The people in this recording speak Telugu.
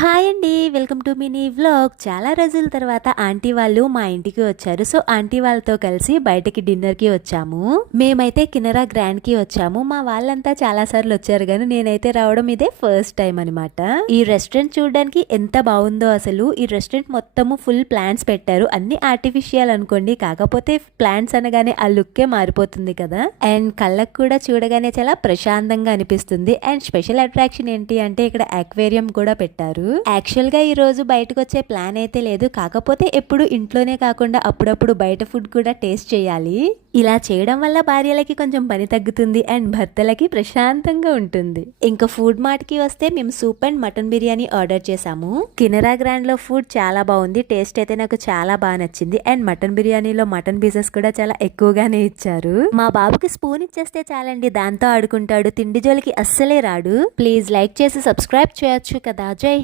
హాయ్ అండి, వెల్కమ్ టు మినీ వ్లాగ్. చాలా రోజుల తర్వాత ఆంటీ వాళ్ళు మా ఇంటికి వచ్చారు. సో ఆంటీ వాళ్ళతో కలిసి బయటకి డిన్నర్కి వచ్చాము. మేమైతే కినరా గ్రాండ్కి వచ్చాము. మా వాళ్ళంతా చాలా సార్లు వచ్చారు కానీ నేనైతే రావడం ఇదే ఫస్ట్ టైం అనమాట. ఈ రెస్టారెంట్ చూడడానికి ఎంత బాగుందో అసలు. ఈ రెస్టారెంట్ మొత్తము ఫుల్ ప్లాంట్స్ పెట్టారు. అన్ని ఆర్టిఫిషియల్ అనుకోండి, కాకపోతే ప్లాంట్స్ అనగానే ఆ లుక్కే మారిపోతుంది కదా. అండ్ కళ్ళకు కూడా చూడగానే చాలా ప్రశాంతంగా అనిపిస్తుంది. అండ్ స్పెషల్ అట్రాక్షన్ ఏంటి అంటే ఇక్కడ అక్వేరియం కూడా పెట్టారు. యాక్చువల్ గా ఈ రోజు బయటకు వచ్చే ప్లాన్ అయితే లేదు, కాకపోతే ఎప్పుడు ఇంట్లోనే కాకుండా అప్పుడప్పుడు బయట ఫుడ్ కూడా టేస్ట్ చేయాలి. ఇలా చేయడం వల్ల భార్యలకి కొంచెం పని తగ్గుతుంది అండ్ భర్తలకి ప్రశాంతంగా ఉంటుంది. ఇంకా ఫుడ్ మార్ట్ కి వస్తే మేము soup and mutton biryani order చేసాము. కినరా గ్రాండ్ లో ఫుడ్ చాలా బాగుంది. టేస్ట్ అయితే నాకు చాలా బాగా నచ్చింది. అండ్ మటన్ బిర్యానీలో మటన్ పీసెస్ కూడా చాలా ఎక్కువగానే ఇచ్చారు. మా బాబుకి స్పూన్ ఇచ్చేస్తే చాలండి, దాంతో ఆడుకుంటాడు. తిండి జోలికి అస్సలే రాడు. ప్లీజ్ లైక్ చేసి సబ్స్క్రైబ్ చేయొచ్చు కదా. జై